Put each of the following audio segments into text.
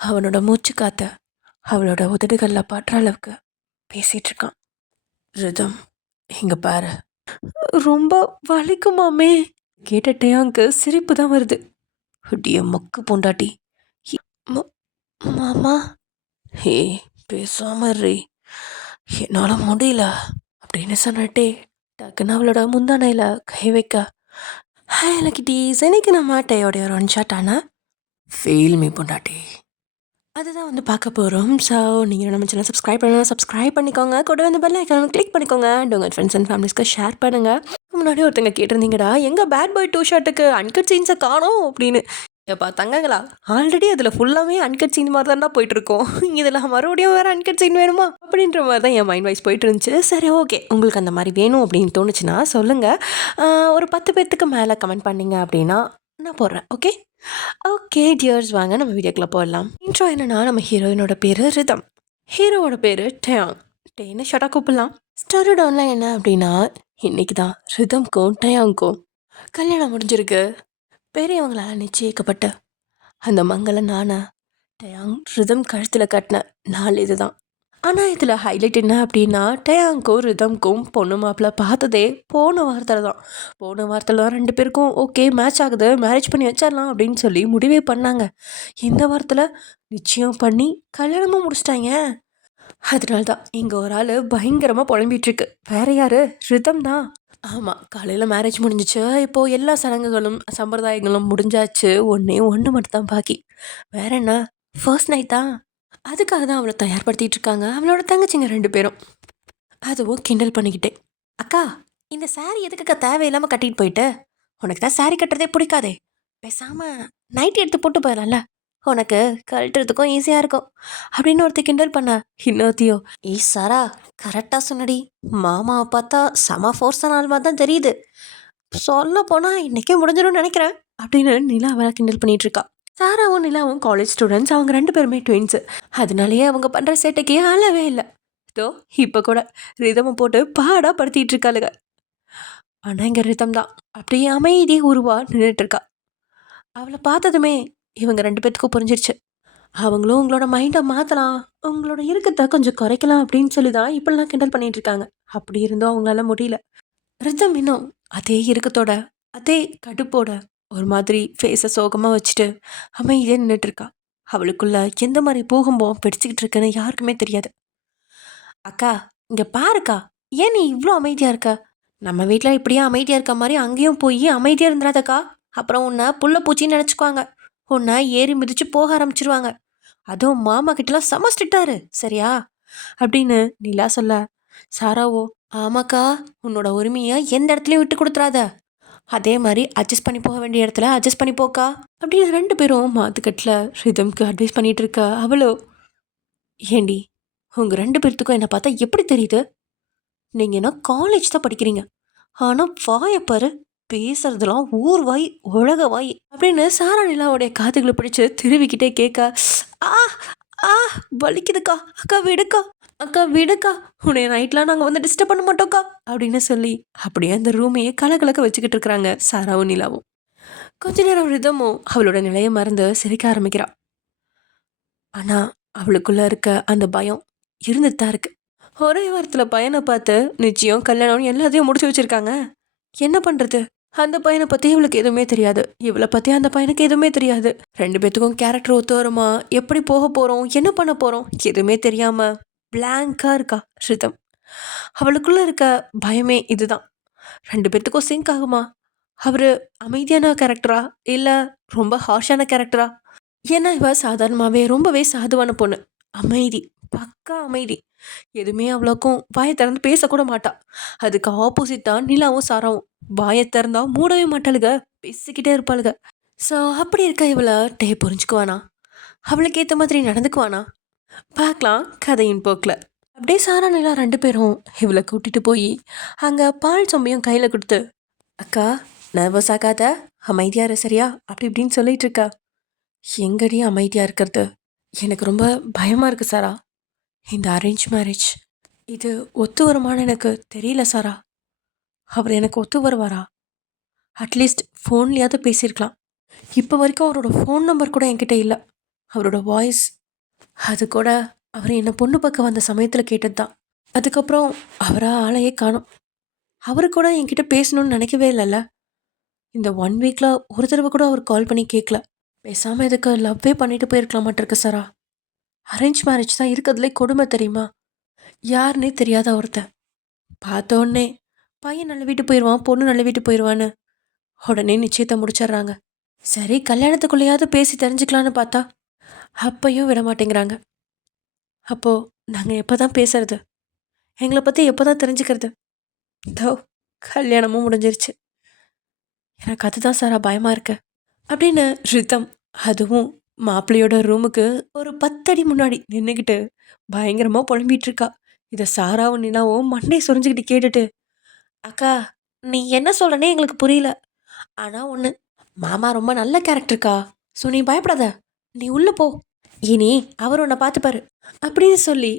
அவனோட மூச்சு காத்த அவளோட உதடுகளில் பற்ற அளவுக்கு பேசிட்டு இருக்கான். ரிதம், இங்க பாரு. ரொம்ப வலிக்குமாமே. கேட்ட டேயாங்க்கு சிரிப்பு தான் வருது. அடிய மக்கு பொண்டாட்டி. ம- மாமா. ஹே, பேசாம ரே, என்னால முடியல அப்படின்னு சொன்னட்டே டக்குன்னு அவளோட முந்தானையில கை வைக்க, ஹாய் லக்கிட்டீஸ், இன்னைக்கு நம்ம டேயோடைய ஒரு ஒன் ஷாட் ஆனா ஃபீல் மீ பொண்டாட்டி அதுதான் வந்து பார்க்க போகிறோம். ஸோ நீங்கள் நம்ம சேனல் சப்ஸ்கிரைப் பண்ணிக்கோங்க. கூட வந்து பெல் ஐக்கான கிளிக் பண்ணிக்கோங்க. அண்ட் உங்கள் ஃப்ரெண்ட்ஸ் அண்ட் ஃபேமிலிஸ்க்கு ஷேர் பண்ணுங்கள். முன்னாடி ஒருத்தங்க கேட்டிருந்தீங்கடா, எங்கள் பேட் பாய் 2 ஷாட்டுக்கு அன்கட் சீன்ஸை காணோம் அப்படின்னு. எப்பா தங்கங்களா, ஆல்ரெடி அதில் ஃபுல்லாகவே அன்கட் சீன் மாதிரி தான் போயிட்டுருக்கோம். இதில் மறுபடியும் வேறு அன்கட் சீன் வேணுமா அப்படின்ற மாதிரி தான் என் மைண்ட் வைஸ் போயிட்டு இருந்துச்சு. சரி, ஓகே, உங்களுக்கு அந்த மாதிரி வேணும் அப்படின்னு தோணுச்சுன்னா சொல்லுங்கள். ஒரு 10 பேர்த்துக்கு மேலே கமெண்ட் பண்ணிங்க அப்படின்னா நான் போடுறேன். ஓகே ஓகே டியர்ஸ், வாங்க நம்ம வீடியோக்குள்ள போடலாம். இன்ட்ரோ என்னன்னா, நம்ம ஹீரோயினோட பேரு ரிதம், ஹீரோவோட பேரு டயாங். டேன்னு ஷட்டா கூப்பிடலாம். ஸ்டோரி டவுன்ல என்ன அப்படின்னா, இன்னைக்கு தான் ரிதம்க்கும் டயாங்க்கும் கல்யாணம் முடிஞ்சிருக்கு. பெரியவங்களால நிச்சயிக்கப்பட்ட அந்த மங்கள நானா டயாங் ரிதம் கழுத்துல கட்டின நாள் இதுதான். ஆனால் இதில் ஹைலைட் என்ன அப்படின்னா, டயாங்க்கும் ரிதம்க்கும் பொண்ணு மாப்பிள்ள பார்த்ததே போன வாரத்தில் தான். போன வாரத்தில் தான் 2 பேருக்கும் ஓகே மேட்ச் ஆகுது, மேரேஜ் பண்ணி வச்சிடலாம் அப்படின்னு சொல்லி முடிவே பண்ணாங்க. இந்த வாரத்தில் நிச்சயம் பண்ணி கல்யாணமும் முடிச்சிட்டாங்க. அதனால தான் இங்கே ஒரு ஆள் பயங்கரமாக புலம்பிகிட்ருக்கு. வேற யாரு? ரிதம் தான். ஆமாம், காலையில் மேரேஜ் முடிஞ்சிச்சு. இப்போது எல்லா சடங்குகளும் சம்பிரதாயங்களும் முடிஞ்சாச்சு. ஒன்று மட்டும் தான் பாக்கி. வேற என்ன? ஃபர்ஸ்ட் நைட் தான். அதுக்காக தான் அவளை தயார்படுத்திட்டு இருக்காங்க அவளோட தங்கச்சிங்க 2 பேரும். அதுவும் கிண்டல் பண்ணிக்கிட்டே, அக்கா இந்த சாரி எதுக்குக்கா தேவையில்லாமல் கட்டிட்டு போயிட்டு? உனக்கு தான் சாரி கட்டுறதே பிடிக்காதே, பேசாமல் நைட் எடுத்து போட்டு போயிடலாம்ல, உனக்கு கழட்டுறதுக்கும் ஈஸியாக இருக்கும் அப்படின்னு ஒருத்தி கிண்டல் பண்ண. இன்னொருத்தியோ, சாரா கரெக்டாக சொன்னடி, மாமாவை பார்த்தா செம ஃபோர்ஸான ஆள் மாதிரி தான் தெரியுது, சொல்ல போனால் இன்றைக்கே முடிஞ்சிடும்னு நினைக்கிறேன் அப்படின்னு நிலாவை கிண்டல் பண்ணிட்டு இருக்கா. சாராவும் நிலாவும் காலேஜ் ஸ்டூடெண்ட்ஸ். அவங்க 2 பேருமே ட்வின்ஸு. அதனாலேயே அவங்க பண்ணுற சேட்டைக்கு அளவே இல்லை. இதோ இப்போ கூட ரிதமை போட்டு பாடாக படுத்திட்டு இருக்காளுங்க. ஆனால் இங்கே ரிதம் தான் அப்படியே அமைதி உருவா நின்றுட்டு இருக்கா. அவளை பார்த்ததுமே இவங்க 2 பேத்துக்கும் புரிஞ்சிருச்சு. அவங்களும் உங்களோட மைண்டை மாற்றலாம், உங்களோட இறுக்கத்தை கொஞ்சம் குறைக்கலாம் அப்படின்னு சொல்லி தான் இப்படிலாம் கிண்டல் பண்ணிட்டு இருக்காங்க. அப்படி இருந்தும் அவங்களால முடியல. ரிதம் இன்னும் அதே இறுக்கத்தோட, அதே கடுப்போட, ஒரு மாதிரி ஃபேஸை சோகமாக வச்சுட்டு அமைதியே நின்றுட்டுருக்கா. அவளுக்குள்ள எந்த மாதிரி பூகம்பம் பிடிச்சிக்கிட்டு இருக்குன்னு யாருக்குமே தெரியாது. அக்கா இங்கே பாருக்கா, ஏன் நீ இவ்வளோ அமைதியாக இருக்க? நம்ம வீட்டில் இப்படியே அமைதியாக இருக்க மாதிரி அங்கேயும் போய் அமைதியாக இருந்துடாதக்கா. அப்புறம் உன்னை புள்ள பூச்சின்னு நினச்சிக்குவாங்க, உன்னை ஏறி மிதிச்சு போக ஆரம்பிச்சிருவாங்க. அதுவும் மாமா கிட்டலாம் சமஸ்டிட்டாரு சரியா அப்படின்னு நிலா சொல்ல, சாராவோ, ஆமாக்கா உன்னோட உரிமையை எந்த இடத்துலையும் விட்டு கொடுத்துறாத, அதே மாதிரி அட்ஜஸ்ட் பண்ணி போக வேண்டிய இடத்துல அட்ஜஸ்ட் பண்ணி போக்கா அப்படின்னு 2 பேரும் மாத்துக்கட்டில் ரிதம்க்கு அட்வைஸ் பண்ணிட்டு இருக்க. அவளோ, ஏண்டி உங்கள் 2 பேர்த்துக்கும் என்னை பார்த்தா எப்படி தெரியுது? நீங்கள் என்ன காலேஜ் தான் படிக்கிறீங்க, ஆனால் வாயப்பாரு, பேசுறதுலாம் ஊர் வாய் உலக வாய் அப்படின்னு சாரா நிலாவுடைய காதுகளை பிடிச்சு திருவிக்கிட்டே கேட்க, ஆ ஆ வலிக்குதுக்கா, அக்கா விடுக்கா, அக்கா விடுக்கா, உன்னை நைட்லாம் நாங்கள் வந்து டிஸ்டர்ப் பண்ண மாட்டோம்க்கா அப்படின்னு சொல்லி அப்படியே அந்த ரூமையே கலகலக்க வச்சுக்கிட்டு இருக்கிறாங்க சாராவும் நிலாவும். கொஞ்ச நேரம் ரிதமும் அவளோட நிலையை மறந்து சிரிக்க ஆரம்பிக்கிறா. ஆனால் அவளுக்குள்ள இருக்க அந்த பயம் இருந்துட்டு தான் இருக்கு. ஒரே வாரத்தில் பையனை பார்த்து நிச்சயம் கல்யாணம் எல்லாத்தையும் முடிச்சு வச்சிருக்காங்க. என்ன பண்ணுறது? அந்த பையனை பற்றி இவளுக்கு எதுவுமே தெரியாது, இவளை பற்றி அந்த பையனுக்கு எதுவுமே தெரியாது. 2 பேத்துக்கும் கேரக்டர் ஒத்து வருமா, எப்படி போக போகிறோம், என்ன பண்ண போகிறோம் எதுவுமே தெரியாமல் பிளாங்காக இருக்கா ரிதம். அவளுக்குள்ளே இருக்க பயமே இதுதான். 2 பேத்துக்கும் சிங்க் ஆகுமா? அவர் அமைதியான கேரக்டரா இல்லை ரொம்ப ஹார்ஷான கேரக்டரா? ஏன்னா இவ சாதாரணமாகவே ரொம்பவே சாதுவான பொண்ணு, அமைதி, பக்கா அமைதி, எதுவுமே அவ்வளோக்கும் வாயை திறந்து பேசக்கூட மாட்டா. அதுக்கு ஆப்போசிட் தான் நிலாவும் சாராவும். வாயை திறந்தா மூடவே மாட்டாளுங்க, பேசிக்கிட்டே இருப்பாளுங்க. ஸோ அப்படி இருக்க இவளை புரிஞ்சுக்குவானா? அவளுக்கு ஏற்ற மாதிரி நடந்துக்குவானா? பார்க்கலாம் கதையின் போக்கில். அப்படியே சாரா நிலா 2 பேரும் இவளை கூட்டிட்டு போய் அங்கே பால் சொம்பையும் கையில் கொடுத்து, அக்கா நர்வஸ் ஆகாத, அமைதியா இரு சரியா அப்படி இப்படின்னு சொல்லிட்டு இருக்கா. எங்கடி அமைதியாக இருக்கிறது, எனக்கு ரொம்ப பயமாக இருக்குது சாரா. இந்த அரேஞ்ச் மேரேஜ் இது ஒத்து வருமானு எனக்கு தெரியல சாரா. அவர் எனக்கு ஒத்து வருவாரா? அட்லீஸ்ட் ஃபோன்லேயாவது பேசியிருக்கலாம். இப்போ வரைக்கும் அவரோட ஃபோன் நம்பர் கூட என்கிட்ட இல்லை. அவரோட வாய்ஸ் அது கூட அவர் என்னை பொண்ணு பார்க்க வந்த சமயத்தில் கேட்டது தான். அதுக்கப்புறம் அவரா ஆளையே காணோம். அவரு கூட என்கிட்ட பேசணும்னு நினைக்கவே இல்லைல்ல. இந்த 1 வீக்ல ஒரு தடவை கூட அவர் கால் பண்ணி கேட்கல. பேசாமல் இதுக்கு லவ்வே பண்ணிட்டு போயிருக்கலாமாட்டிருக்கு சாரா. அரேஞ்ச் மேரேஜ் தான் இருக்கிறதுலே கொடுமை தெரியுமா? யாருன்னே தெரியாத ஒருத்தன். பார்த்த உடனே பையன் நல்ல வீட்டு போயிடுவான், பொண்ணு நல்ல வீட்டு போயிடுவான்னு உடனே நிச்சயத்தை முடிச்சிடுறாங்க. சரி கல்யாணத்துக்குள்ளேயாவது பேசி தெரிஞ்சுக்கலான்னு பார்த்தா அப்பையும் விட மாட்டேங்கிறாங்க. அப்போ நாங்கள் எப்போ தான் பேசுறது? எங்களை பற்றி எப்போ தான் தெரிஞ்சுக்கிறது? தோ கல்யாணமும் முடிஞ்சிருச்சு. எனக்கு அதுதான் சாரா பயமாக இருக்கு அப்படின்னு ரிதம் அதுவும் மாப்பிள்ளையோட ரூமுக்கு ஒரு 10 அடி முன்னாடி நின்றுக்கிட்டு பயங்கரமாக புலம்பிட்டு இருக்கா. இதை சாராவும் நினாவும் மண்டை சொரிஞ்சுக்கிட்டு கேட்டுட்டு, அக்கா நீ என்ன சொல்றனே எங்களுக்கு புரியல. ஆனால் ஒன்று, மாமா ரொம்ப நல்ல கேரக்டருக்கா. ஸோ நீ பயப்படாத, நீ உள்ளே போ, இனி அவர் உன்னை பார்த்துப்பாரு அப்படின்னு சொல்லி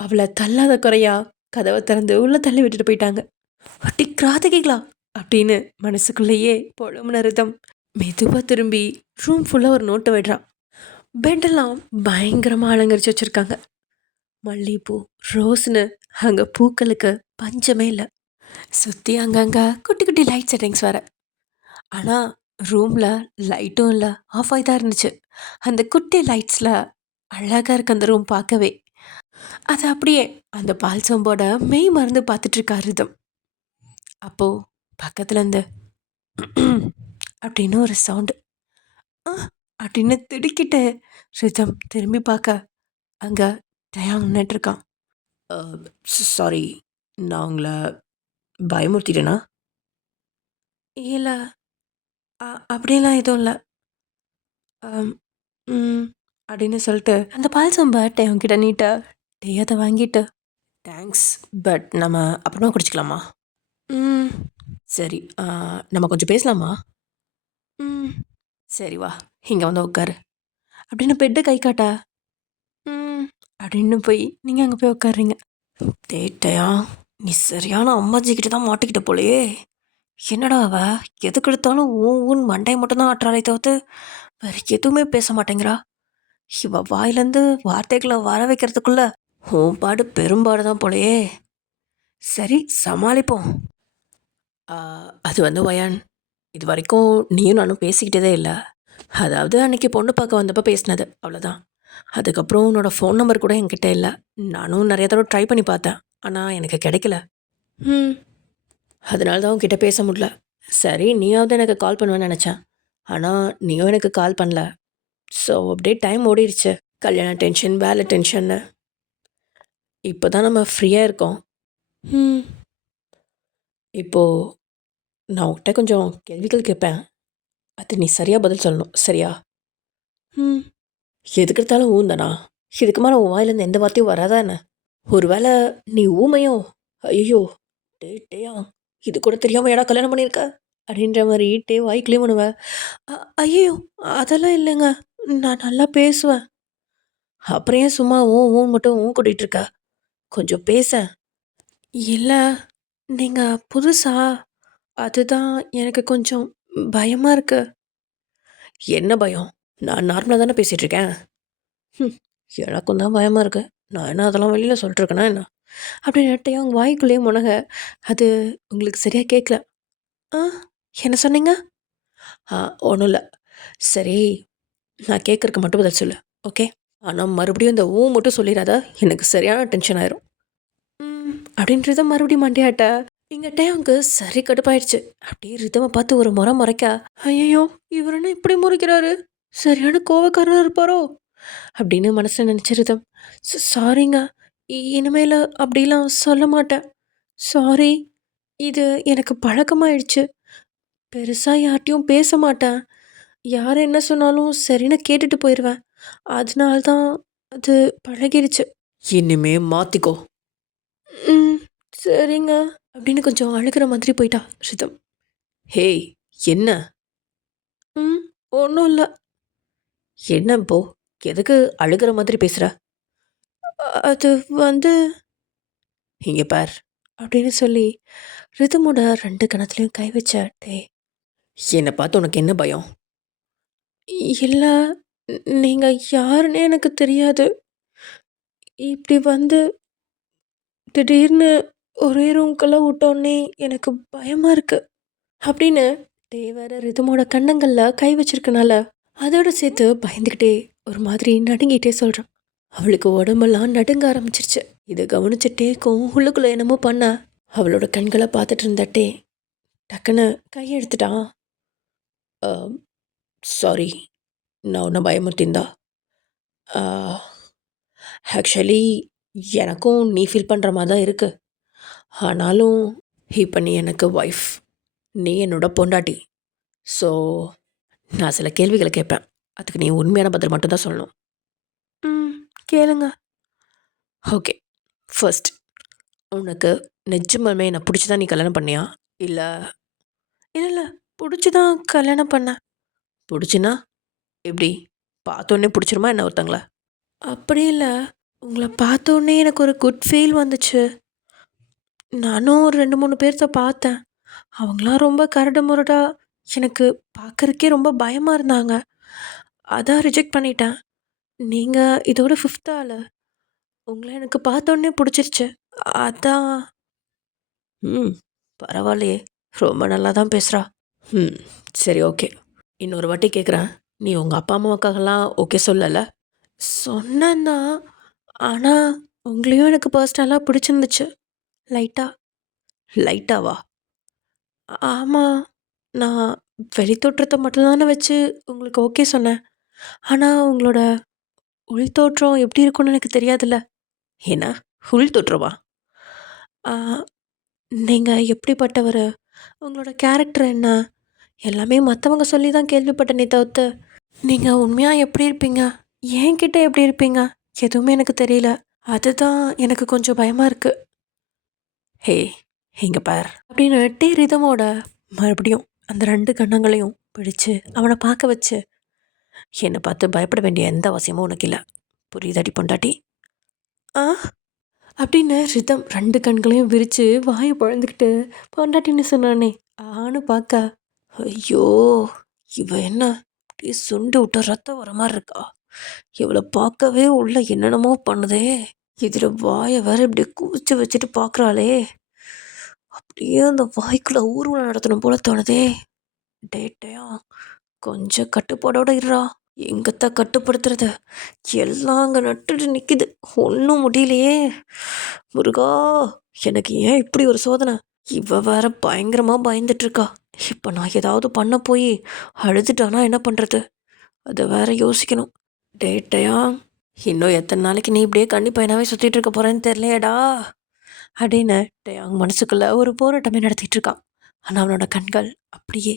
அவளை தள்ளாத குறையா கதவை திறந்து உள்ள தள்ளி விட்டுட்டு போயிட்டாங்க. வட்டி கிராதகிகளா அப்படின்னு மனசுக்குள்ளேயே புலம்புன ரிதம் மெதுவாக திரும்பி ரூம் ஃபுல்லாக ஒரு நோட்டை விடுறான். பெட்டெல்லாம் பயங்கரமாக அலங்கரிச்சு வச்சுருக்காங்க. மல்லிகைப்பூ, ரோஸ்னு அங்கே பூக்களுக்கு பஞ்சமே இல்லை. சுற்றி அங்கங்கே குட்டி குட்டி லைட் செட்டிங்ஸ் வேறு. ஆனால் ரூமில் லைட்டும் இல்லை, ஆஃப் ஆகி தான் இருந்துச்சு. அந்த குட்டி லைட்ஸில் அழகாக இருக்கு அந்த ரூம் பார்க்கவே. அது அப்படியே அந்த பால் சொம்போட மெய் மறந்து பார்த்துட்ருக்கா ரிதம். அப்போது பக்கத்துலேருந்து அப்படின்னு ஒரு சவுண்டு. அப்படின்னு திடுக்கிட்டு ரிதம் திரும்பி பார்க்க அங்கே டயாங் நின்றுட்டுருக்கான். சாரி, நான் உங்களை பயமுறுத்திட்டேனா? இல்லை, அப்படியெல்லாம் எதுவும் இல்லை அப்படின்னு சொல்லிட்டு அந்த பால் சொம்பை டேவன் கிட்ட நீட்ட டேயத்தை வாங்கிட்டு, தேங்க்ஸ், பட் நம்ம அப்புறமா குடிச்சிக்கலாமா? சரி, நம்ம கொஞ்சம் பேசலாமா? சரி வா, இங்கே வந்து உட்காரு அப்படின்னு பெட்டு கை காட்டா அப்படின்னு போய் நீங்கள் அங்கே போய் உட்காருறீங்க. டேட்டையா, நீ சரியான அம்மாஜிக்கிட்ட தான் மாட்டிக்கிட்ட போலையே. என்னடா அவ எதுக்கு எடுத்தாலும் ஊன் மண்டையை மட்டும் தான் ஆட்டுறாளே தவிர்த்து வேற எதுவுமே பேச மாட்டேங்கிறா. இவ வாயிலேருந்து வார்த்தைகளை வர வைக்கிறதுக்குள்ள உன் பாடு பெரும்பாடு தான் போலையே. சரி சமாளிப்போம். அது வந்து வயான், இது வரைக்கும் நீயும் நானும் பேசிக்கிட்டதே இல்லை. அதாவது அன்னைக்கு பொண்ணு பார்க்க வந்தப்போ பேசினது, அவ்வளோதான். அதுக்கப்புறம் உன்னோட ஃபோன் நம்பர் கூட என்கிட்ட இல்லை. நானும் நிறைய தடவை ட்ரை பண்ணி பார்த்தேன், ஆனால் எனக்கு கிடைக்கல. அதனால தான் உன்கிட்ட பேச முடியல. சரி நீயாவது எனக்கு கால் பண்ணுவேன்னு நினச்சேன், ஆனால் நீயும் எனக்கு கால் பண்ணல. ஸோ அப்படியே டைம் ஓடிடுச்சு. கல்யாண டென்ஷன், வேலை டென்ஷன்னு. இப்போ தான் நம்ம ஃப்ரீயாக இருக்கோம். இப்போது நான் உன்கிட்ட கொஞ்சம் கேள்விகள் கேட்பேன், அது நீ சரியாக பதில் சொல்லணும், சரியா? எதுக்கு எடுத்தாலும் ஊந்தானா? இதுக்கு மேலே உன் வாயிலேருந்து எந்த வார்த்தையும் வராதா என்ன? ஒரு வேளை நீ ஊமையோ? ஐயோ டேயா, இது கூட தெரியாமல் ஏடா கல்யாணம் பண்ணியிருக்க அப்படின்ற மாதிரி டே வாய்க்கிலே பண்ணுவ. ஐயோ அதெல்லாம் இல்லைங்க, நான் நல்லா பேசுவேன். அப்புறம் ஏன் சும்மா ஊன் மட்டும் கூட்டிகிட்டு இருக்க? கொஞ்சம் பேச. இல்லை நீங்கள் புதுசா, அதுதான் எனக்கு கொஞ்சம் பயமாக இருக்கு. என்ன பயம்? நான் நார்மலாக தானே பேசிகிட்டு இருக்கேன். எனக்கும் தான் பயமாக இருக்கு. நான் என்ன அதெல்லாம் வெளியில் சொல்லிட்டுருக்கேனா என்ன? அப்படி நெட்டையா அவங்க வாய்க்குள்ளேயே முனக. அது உங்களுக்கு சரியாக கேட்கல. என்ன சொன்னீங்க? ஒன்றும் இல்லை. சரி, நான் கேட்குறக்கு மட்டும் பதில் சொல்லு, ஓகே? ஆனால் மறுபடியும் இந்த மட்டும் சொல்லிடாத, எனக்கு சரியான டென்ஷன் ஆயிரும். அப்படின்றத மறுபடியும் மண்டையாட்ட இங்கே டேவுக்கு சரி கடுப்பாயிடுச்சு. அப்படியே ரிதமை பார்த்து ஒரு முறை முறைக்க, ஐயோ இவர் என்ன இப்படி முறைக்கிறாரு, சரியான கோவக்காரராக இருப்பாரோ அப்படின்னு மனசில் நினச்ச ரிதம், சாரிங்க, இனிமேல் அப்படிலாம் சொல்ல மாட்டேன். சாரி, இது எனக்கு பழக்கமாயிடுச்சு. பெருசாக யார்கிட்டையும் பேச மாட்டேன். யார் என்ன சொன்னாலும் சரின்னு கேட்டுட்டு போயிடுவேன். அதனால்தான் அது பழகிடுச்சு. இனிமே மாற்றிக்கோ. சரிங்க அப்படின்னு கொஞ்சம் அழுகிற மாதிரி போயிட்டா ரிதம். ஹேய் என்ன? ஒன்றும் இல்லை. என்ன இப்போ எதுக்கு அழுகிற மாதிரி பேசுகிற? அது வந்து இங்கே பார் அப்படின்னு சொல்லி ரிதமோட 2 கணத்துலையும் கை வச்ச டே, என்னை பார்த்து உனக்கு என்ன பயம்? இல்லை நீங்க யாருன்னே எனக்கு தெரியாது. இப்படி வந்து திடீர்னு ஒரே ரூம்குள்ள விட்டோன்னே எனக்கு பயமா இருக்கு. அப்படின்னு தேவர ரிதமோட கன்னங்கள்ல கை வச்சிருக்கனால, அதோட சேர்த்து பயந்துக்கிட்டே ஒரு மாதிரி நடுங்கிட்டே சொல்றான். அவளுக்கு உடம்பெல்லாம் நடுங்க ஆரம்பிச்சிருச்சு. இதை கவனிச்ச டேக்கும் உள்ளுக்குள்ள என்னமோ பண்ண அவளோட கண்களை பார்த்துட்டு இருந்தட்டே டக்குன்னு கையெடுத்துட்டான். சாரி, நான் உன்னை பயமுறுத்திந்தா. ஆக்சுவலி எனக்கும் நீ ஃபீல் பண்ணுற மாதிரி தான் இருக்கு. ஆனாலும் இப்போ நீ எனக்கு ஒய்ஃப், நீ என்னோட பொண்டாட்டி. ஸோ நான் சில கேள்விகளை கேட்பேன். அதுக்கு நீ உண்மையான பதில் மட்டும்தான் சொல்லணும். ம், கேளுங்க. ஓகே, ஃபர்ஸ்ட், உனக்கு நிஜமாலுமே என்னை பிடிச்சி தான் நீ கல்யாணம் பண்ணியா? இல்லை இல்லை இல்லை, பிடிச்சி தான் கல்யாணம் பண்ணேன். பிடிச்சின்னா எப்படி? பார்த்தோன்னே பிடிச்சிருமா என்ன ஒருத்தங்கள? அப்படி இல்லை, உங்களை பார்த்தோன்னே எனக்கு ஒரு குட் ஃபீல் வந்துச்சு. நானும் ஒரு 2, 3 பேர்த்த பார்த்தேன். அவங்களாம் ரொம்ப கரடு முரடா, எனக்கு பார்க்கறக்கே ரொம்ப பயமாக இருந்தாங்க. அதான் ரிஜெக்ட் பண்ணிட்டேன். நீங்கள் இதோட 5th ஆளு. உங்களை எனக்கு பார்த்தோன்னே பிடிச்சிருச்சு. அதான். ம், பரவாயில்லையே, ரொம்ப நல்லா தான் பேசுகிறா. ம், சரி, ஓகே. இன்னொரு வாட்டி கேட்குறேன், நீ உங்கள் அப்பா அம்மாவுக்காகலாம் ஓகே சொல்லலை? சொன்னேன்னா, ஆனால் உங்களையும் எனக்கு பர்சனலாக பிடிச்சிருந்துச்சு. லைட்டா. லைட்டாவா? ஆமாம். நான் வெளித்தோற்றத்தை மட்டும்தானே வச்சு உங்களுக்கு ஓகே சொன்னேன். ஆனால் உங்களோட உள் தோற்றம் எப்படி இருக்கும்னு எனக்கு தெரியாதுல்ல. என்ன உள் தோற்றமா? நீங்கள் எப்படிப்பட்டவர், உங்களோட கேரக்டர் என்ன, எல்லாமே மற்றவங்க சொல்லி தான் கேள்விப்பட்டனே தவிர்த்து நீங்கள் உண்மையாக எப்படி இருப்பீங்க, என்கிட்ட எப்படி இருப்பீங்க, எதுவுமே எனக்கு தெரியல. அதுதான் எனக்கு கொஞ்சம் பயமாக இருக்குது. ஹே, இங்க பார் அப்படின்னு டே ரிதமோட மறுபடியும் அந்த 2 கன்னங்களையும் பிடிச்சு அவனை பார்க்க வச்சு, என்னை பார்த்து பயப்பட வேண்டிய எந்த அவசியமும் உனக்கு இல்லை, புரியுதாடி பொண்டாட்டி? ஆ அப்படின்னு ரிதம் 2 கண்களையும் விரித்து வாயை பொழந்துக்கிட்டு பொண்டாட்டின்னு சொன்னானே ஆன்னு பார்க்க, ஐயோ, இவ என்ன இப்படி சுண்டு விட்ட ரத்தம் வர மாதிரி இருக்கா? இவளை பார்க்கவே உள்ள என்னென்னமோ பண்ணுதே. இதில் வாயை வேற இப்படி குவிச்சு வச்சுட்டு பார்க்குறாளே, அப்படியே அந்த வாய்க்குள்ள ஊர்வலம் நடத்தணும் போல தோணுதே. டேட்டையா, கொஞ்சம் கட்டுப்பாடோட இருறா. எங்கத்த கட்டுப்படுத்துறது, எல்லாம் அங்கே நட்டுட்டு நிற்கிது, ஒன்றும் முடியலையே. முருகா, எனக்கு ஏன் இப்படி ஒரு சோதனை? இவ வேற பயங்கரமாக பயந்துட்டு இருக்கா. இப்போ நான் ஏதாவது பண்ண போய் அழுதுட்டானா என்ன பண்ணுறது, அதை வேற யோசிக்கணும். டேட்டையா, இன்னும் எத்தனை நாளைக்கு நீ இப்படியே கண்ணி பையனாவே சுற்றிட்டு இருக்க போகிறேன்னு தெரியலையேடா அப்படின்னு டேயாங் மனசுக்குள்ள ஒரு போராட்டமே நடத்திட்டு இருக்கான். ஆனால் அவனோட கண்கள் அப்படியே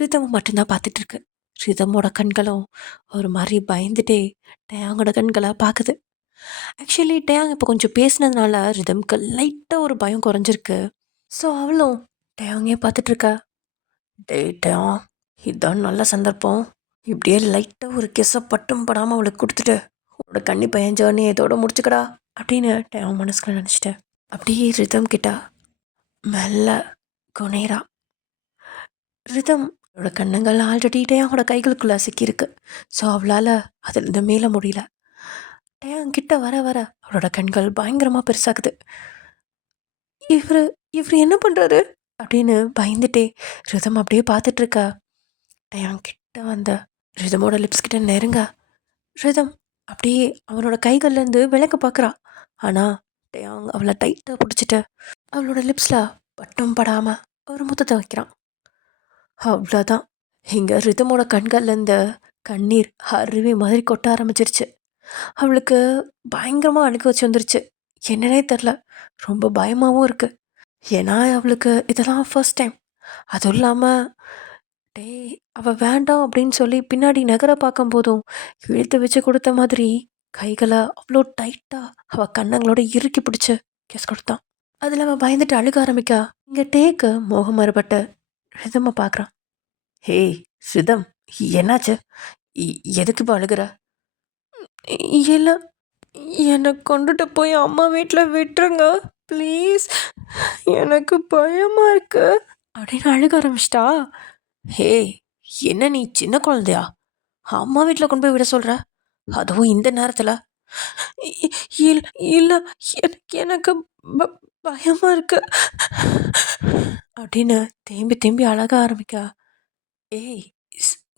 ரிதம் மட்டும்தான் பார்த்துட்டு இருக்கு. ரிதமோட கண்களும் ஒரு மாதிரி பயந்துட்டே டேயாங்கோட கண்களை பார்க்குது. ஆக்சுவலி டேயாங் இப்போ கொஞ்சம் பேசினதுனால ரிதம்க்கு லைட்டாக ஒரு பயம் குறைஞ்சிருக்கு. ஸோ அவளும் டேயாங்கே பார்த்துட்ருக்கா. டே டேயாங், இதுதான் நல்ல சந்தர்ப்பம். இப்படியே லைட்டாக ஒரு கிஸ்ஸை பட்டும் படாமல் அவளுக்கு கொடுத்துட்டு உன்னோட கண்ணி பையன் ஜேர்னி இதோட முடிச்சுக்கடா அப்படின்னு டேயாங் மனசுக்குள்ள நினச்சிட்டேன். அப்படியே ரிதம் கிட்ட மெல்ல குனைரா. ரிதம் அவளோட கண்ணங்கள் ஆல்ரெடி டேயாங்கோட கைகளுக்குள்ள சிக்கியிருக்கு. ஸோ அவளால் அதிலிருந்து மேல முடியல. டேயாங் கிட்ட வர வர அவளோட கண்கள் பயங்கரமாக பெருசாகுது. இவர் இவர் என்ன பண்ணுறாரு அப்படின்னு பயந்துட்டே ரிதம் அப்படியே பார்த்துட்ருக்கா. டேயாங் கிட்ட வந்த ரிதமோட லிப்ஸ் கிட்ட நெருங்க ரிதம் அப்படியே அவனோட கைகள்லேருந்து விளக்க பார்க்குறா. ஆனால் டேயாங் அவளை டைட்டாக பிடிச்சிட்டு அவளோட லிப்ஸில் பட்டும் படாமல் ஒரு முத்தத்தை வைக்கிறான். அவ்வளோதான், இங்கே ரிதமோட கண்கள்லேருந்து கண்ணீர் அருவி மாதிரி கொட்ட ஆரம்பிச்சிருச்சு. அவளுக்கு பயங்கரமாக அழுக்க வச்சு வந்துருச்சு. என்னன்னே தெரில, ரொம்ப பயமாகவும் இருக்குது. ஏன்னா அவளுக்கு இதெல்லாம் ஃபர்ஸ்ட் டைம். அதுவும் இல்லாமல் டே அவள் வேண்டாம் அப்படின்னு சொல்லி பின்னாடி நகர பார்க்கும் போதும் இழுத்து வச்சு கொடுத்த மாதிரி கைகளை அவ்வளோ டைட்டாக அவள் கண்ணங்களோட இறுக்கி பிடிச்சி கேஸ் கொடுத்தான். அதில் அவள் பயந்துட்டு அழுக ஆரம்பிக்கா. இங்கே டேக்கு மோகம் மறுபட்டு ரிதமை பார்க்குறான். ஹே ரிதம், என்னாச்சு? எதுக்கு இப்போ அழுகிற? இல்லை, என்னை கொண்டுட்டு போய் அம்மா வீட்டில் விட்டுருங்க ப்ளீஸ், எனக்கு பயமாக இருக்கு அப்படின்னு அழுக ஆரம்பிச்சிட்டா. ஹே, என்ன நீ சின்ன குழந்தையா? அம்மா வீட்ல கொண்டு போய் விட சொல்ற? அதுவும் இந்த நேரத்துல? இ இல் இல்ல எனக்கு ப பயமா இருக்கு. அப்படின்னு தேம்பி தேம்பி அழக ஆரம்பிக்கா. ஏய்!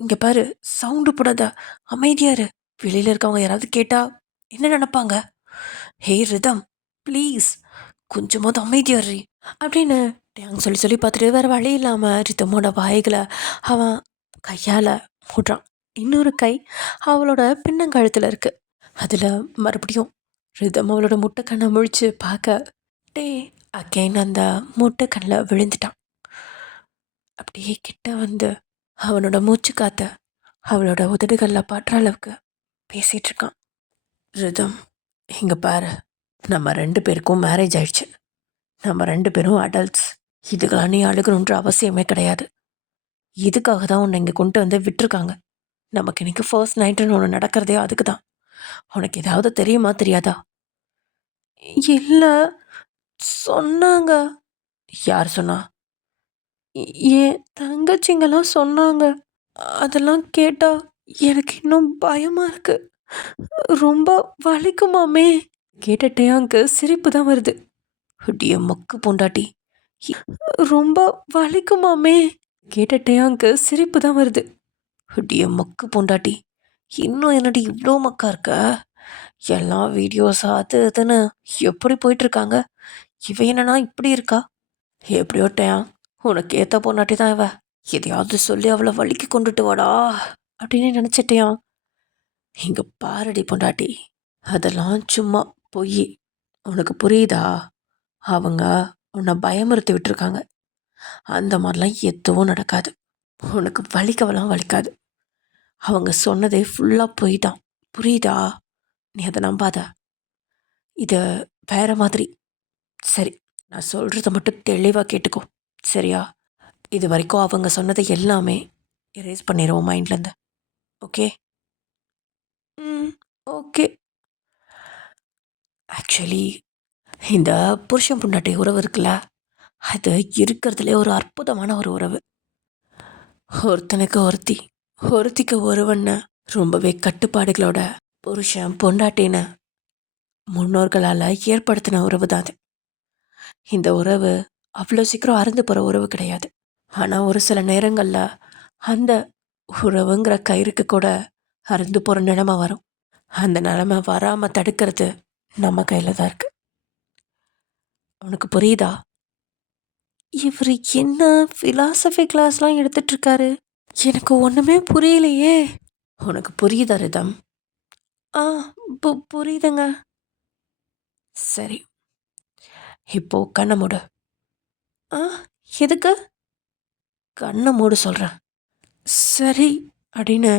இங்க பாரு, சவுண்டு போடாத. அமைதியா இரு. வெளியில இருக்கவங்க யாராவது கேட்டா என்ன நெனப்பாங்க? ஹேய் ரிதம், ப்ளீஸ் கொஞ்சமாவது அமைதியா இருடி. அப்படின்னு டேங் சொல்லி சொல்லி பார்த்துட்டு வேற வழி இல்லாம ரிதமோட வாய்கள அவன் கையால மூடுறான். இன்னொரு கை அவளோட பின்னங்கழுத்துல இருக்கு. அதுல மறுபடியும் ரிதம் அவளோட முட்டை கண்ண முழிச்சு பார்க்க, டேய் அகைன் அந்த முட்டை கண்ல விழுந்துட்டான். அப்படியே கிட்ட வந்து அவனோட மூச்சு காத்த அவளோட உதடுகள்ல பற்ற அளவுக்கு பேசிட்டு இருக்கான். ரிதம், இங்க பாரு, நம்ம 2 பேருக்கும் மேரேஜ் ஆயிடுச்சு. நம்ம 2 பேரும் அடல்ட்ஸ். இதுக்கெல்லாம் நீ அழுகணுன்ற அவசியமே கிடையாது. இதுக்காக தான் உன்னை இங்கே கொண்டு வந்து விட்டுருக்காங்க. நமக்கு இன்னைக்கு ஃபர்ஸ்ட் நைட்டுன்னு ஒன்று நடக்கிறதே அதுக்கு தான். உனக்கு ஏதாவது தெரியுமா தெரியாதா? இல்ல, சொன்னாங்க. யார் சொன்னா? என் தங்கச்சிங்கெல்லாம் சொன்னாங்க. அதெல்லாம் கேட்டா எனக்கு இன்னும் பயமா இருக்கு. ரொம்ப வலிக்குமாமே. கேட்ட டேயாங்க்கு சிரிப்பு தான் வருது. அடிய மக்கு பொண்டாட்டி, ரொம்ப வலிக்குமாமே. கேட்ட டேயாங்க்கு சிரிப்பு தான் வருது. அடிய மக்கு பொண்டாட்டி, இன்னும் என்னடி இவ்வளோ மக்கா இருக்க? எல்லாம் வீடியோஸ் அது இதுன்னு எப்படி போயிட்டு இருக்காங்க? இவ என்னன்னா இப்படி இருக்கா? எப்படியோ டேயாங், உனக்கு ஏத்த பொண்டாட்டி தான் இவ. எதையாவது சொல்லி அவளை வலிக்கு கொண்டுட்டு வாடா அப்படின்னு நினைச்சிட்டேன். இங்க பாரடி பொண்டாட்டி, அதெல்லாம் சும்மா பொய். உனக்கு புரியுதா? அவங்க உன்னை பயமுறுத்தி விட்டுருக்காங்க. அந்த மாதிரிலாம் எதுவும் நடக்காது. உனக்கு வலிக்கவெல்லாம் வலிக்காது. அவங்க சொன்னதே ஃபுல்லாக பொய் தான். புரியுதா? நீ அதை நம்பாத. இது வேற மாதிரி. சரி, நான் சொல்கிறத மட்டும் தெளிவாக கேட்டுக்கோ, சரியா? இது வரைக்கும் அவங்க சொன்னதை எல்லாமே எரேஸ் பண்ணிடுவோம் மைண்ட்லேருந்து. ஓகே? ம், ஓகே. ஆக்சுவலி இந்த புருஷன் பொண்டாட்டி உறவு இருக்குல்ல, அது இருக்கிறதுலே ஒரு அற்புதமான ஒரு உறவு. ஒருத்தனுக்கு ஒருத்தி, ஒருத்திக்கு ஒருவன்னு ரொம்பவே கட்டுப்பாடுகளோட புருஷன் பொண்டாட்டின்னு முன்னோர்களால் ஏற்படுத்தின உறவு தான் அது. இந்த உறவு அவ்வளோ சீக்கிரம் அறுந்து போகிற உறவு கிடையாது. ஆனால் ஒரு சில நேரங்களில் அந்த உறவுங்கிற கயிறுக்கு கூட அறுந்து போகிற நிலைமை வரும். அந்த நிலைமை வராமல் தடுக்கிறது நம்ம கையில் தான் இருக்கு. உனக்கு புரியுதா? இவர் என்ன ஃபிலாசபி கிளாஸ்லாம் எடுத்துட்டு இருக்காரு? எனக்கு ஒன்றுமே புரியலையே. உனக்கு புரியுதா ரிதம்? ஆ, புரியுதுங்க. சரி, இப்போ கண்ணை மூடு. ஆ, எதுக்கு? கண்ணை மூடு சொல்கிறேன். சரி அப்படின்னு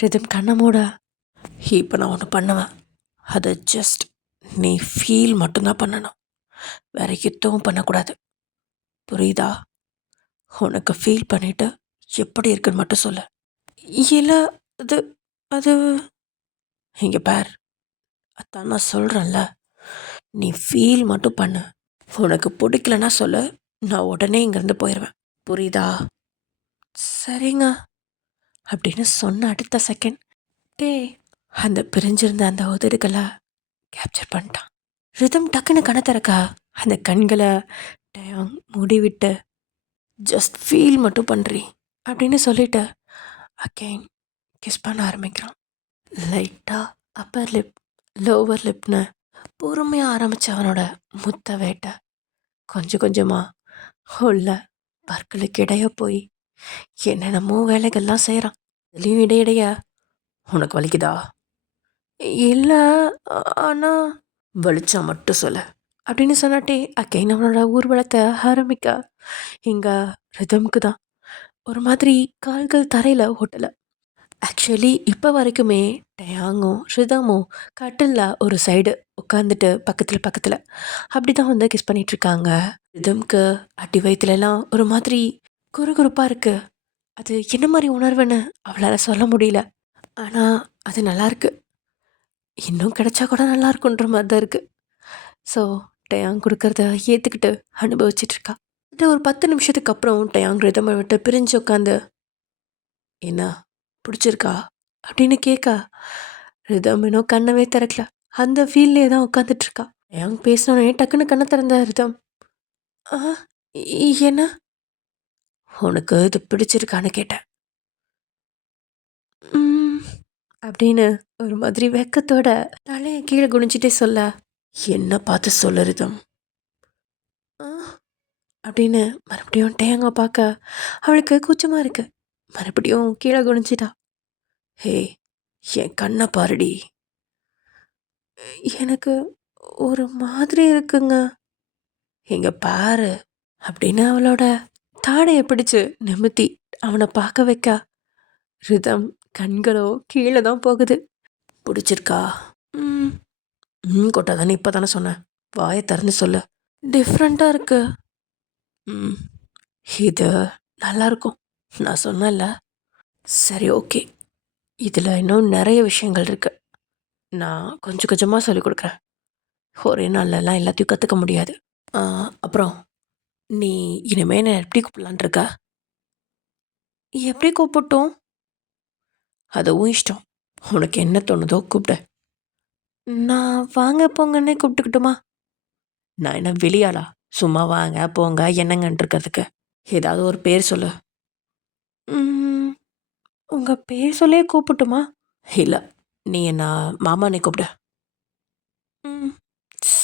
ரிதம் கண்ணை மூட, இப்போ நான் ஒன்று பண்ணுவேன். அதை ஜஸ்ட் நீ ஃபீல் மட்டும்தான் பண்ணணும். வேற எதுவும் பண்ணக்கூடாது. புரியுதா? உனக்கு ஃபீல் பண்ணிட்டு எப்படி இருக்குன்னு மட்டும் சொல்லு. இல்லை, அது அது இங்கே பார், அதான் நான் சொல்கிறேன்ல, நீ ஃபீல் மட்டும் பண்ணு. உனக்கு பிடிக்கலன்னா சொல்லு, நான் உடனே இங்கேருந்து போயிடுவேன். புரியுதா? சரிங்க அப்படின்னு சொன்ன அடுத்த செகண்ட் அந்த பிரிஞ்சிருந்த அந்த உதடுகளை கேப்சர் பண்ணிட்டான். ரிதம் டக்குன்னு கண்ணை திறக்கா. அந்த கண்களை டயாங் மூடிவிட்டு ஜஸ்ட் ஃபீல் மட்டும் பண்ணுறி அப்படின்னு சொல்லிட்டு அகெயின் கிஸ் பண்ண ஆரம்பிக்கிறான். லைட்டாக அப்பர் லிப், லோவர் லிப்னு பொறுமையாக ஆரம்பித்த அவனோட முத்த வேட்டை கொஞ்சம் கொஞ்சமாக உள்ள பற்களுக்கு இடைய போய் என்னென்னமோ வேலைகள்லாம் செய்கிறான். இதுலேயும் இடையிடைய உனக்கு வலிக்குதா? இல்லை, ஆனால் வலிச்சா மட்டும் சொல்ல அப்படின்னு சொன்னாட்டே அகைன் அவனோட ஊர்வலத்தை ஆரம்பிக்க. இங்கே ரிதமுக்கு தான் ஒரு மாதிரி கால்கள் தரையில் ஓட்டலை. ஆக்சுவலி இப்போ வரைக்குமே டயாங்கும் ரிதமும் கட்டிலில் ஒரு சைடு உட்காந்துட்டு பக்கத்தில் பக்கத்தில் அப்படி தான் வந்து கிஸ் பண்ணிகிட்ருக்காங்க. ரிதமுக்கு அடி வயிற்றுலலாம் ஒரு மாதிரி குறுகுறுப்பாக இருக்குது. அது என்ன மாதிரி உணர்வுன்னு அவளால் சொல்ல முடியல. ஆனால் அது நல்லாயிருக்கு. இன்னும் கிடைச்சா கூட நல்லா இருக்குன்ற மாதிரி தான் இருக்குது. ஸோ டயாங் கொடுக்கறத ஏற்றுக்கிட்டு அனுபவிச்சிட்ருக்கா. இது ஒரு 10 நிமிஷத்துக்கு அப்புறம் டயாங் ரிதமை விட்டு பிரிஞ்சு உட்காந்து, என்ன பிடிச்சிருக்கா அப்படின்னு கேட்க ரிதம் இன்னும் கண்ணவே திறக்கல. அந்த ஃபீல்லே தான் உட்காந்துட்டு இருக்கா. டேயாங் பேசினோடனே டக்குன்னு கண்ணை திறந்த ரிதம். ஆ என்ன? உனக்கு இது பிடிச்சிருக்கான்னு கேட்டேன். ம் அப்படின்னு ஒரு மாதிரி வெக்கத்தோட தலையை கீழே குனிஞ்சிட்டே சொல்ல, என்ன பார்த்து சொல்ல ரிதம் ஆ அப்படின்னு மறுபடியும் டேங்க பார்க்க அவளுக்கு கூச்சமாக இருக்கு. மறுபடியும் கீழே குனிஞ்சிட்டா. ஹே, என் கண்ணை பாருடி. எனக்கு ஒரு மாதிரி இருக்குங்க. இங்க பாரு அப்படின்னு அவளோட தாடையை பிடிச்சு நிமித்தி அவனை பார்க்க வைக்க ரிதம் கண்களோ கீழே தான் போகுது. பிடிச்சிருக்கா? ம் கொட்டாதானே இப்போ தானே சொன்னேன். வாயை திறந்து சொல்லு. டிஃப்ரெண்ட்டாக இருக்கு. ம் இது நல்லா இருக்கும். நான் சொன்னேன்ல. சரி, ஓகே. இதில் இன்னும் நிறைய விஷயங்கள் இருக்கு. நான் கொஞ்சம் கொஞ்சமாக சொல்லிக் கொடுக்குறேன். ஒரே நாள்லலாம் எல்லாத்தையும் கற்றுக்க முடியாது. அப்புறம் நீ இனிமே என்ன எப்படி கூப்பிடலான் இருக்க? எப்படி கூப்பிட்டோம்? அதுவும் இஷ்டம். உனக்கு என்ன தோணுதோ கூப்பிடு. நான் வாங்க போங்கன்னே கூப்பிட்டுக்கிட்டுமா? நான் என்ன வெளியாளா? சும்மா வாங்க போங்க என்னங்கன்னு இருக்கிறதுக்கு. ஏதாவது ஒரு பேர் சொல்லு. ம், உங்க பேர் சொல்லே கூப்பிட்டுமா? இல்லை, நீ என்ன மாமானே கூப்பிடு. ம்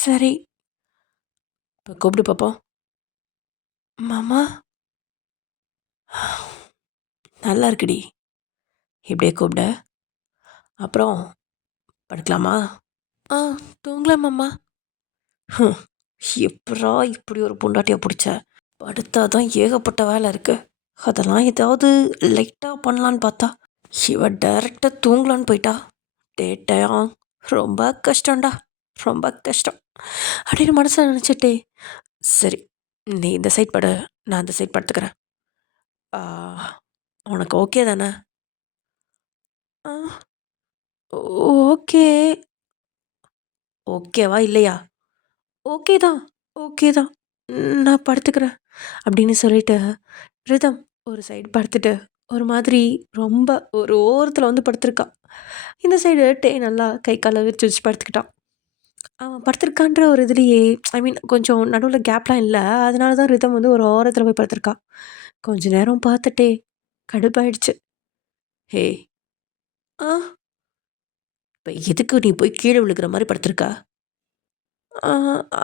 சரி. இப்போ கூப்பிடு பார்ப்போம். மாமா. நல்லா இருக்குடி. இப்படியே கூப்பிடு. அப்புறம் படுக்கலாமா? ஆ தூங்கலாம் மாமா. ஹம், எப்படா இப்படி ஒரு பொண்டாட்டியை பிடிச்ச? படுத்தாதான் ஏகப்பட்ட வேலை இருக்கு. அதெல்லாம் ஏதாவது லைட்டாக பண்ணலான்னு பார்த்தா இவ டைரக்டாக தூங்கலான்னு போயிட்டா. டேட்டையா ரொம்ப கஷ்டம்டா, ரொம்ப கஷ்டம் அப்படின்னு மனசில் நினச்சிட்டே, சரி நீ இந்த சைட் படு, நான் இந்த சைட் படுத்துக்கிறேன். ஆ, உனக்கு ஓகே தானே? ஆ ஓகே. ஓகேவா இல்லையா? ஓகே தான், ஓகே தான். நான் படுத்துக்கிறேன் அப்படின்னு சொல்லிட்டு ரிதம் ஒரு சைடு படுத்துட்டு ஒரு மாதிரி ரொம்ப ஒரு ஓரத்தில் வந்து படுத்திருக்கா. இந்த சைடு டே நல்லா கை காலை விரிச்சு வச்சு படுத்துக்கிட்டான். அவன் படுத்திருக்கான்ற ஒரு இதுலேயே ஐ மீன் கொஞ்சம் நடுவில் கேப்லாம் இல்லை. அதனால தான் ரிதம் வந்து ஒரு ஓரத்தில் போய் படுத்திருக்கா. கொஞ்ச நேரம் பார்த்துட்டே கடுப்பாயிடுச்சு. ஹே, ஆ இப்போ எதுக்கு நீ போய் கீழே விழுகிற மாதிரி படுத்திருக்கா? ஆ,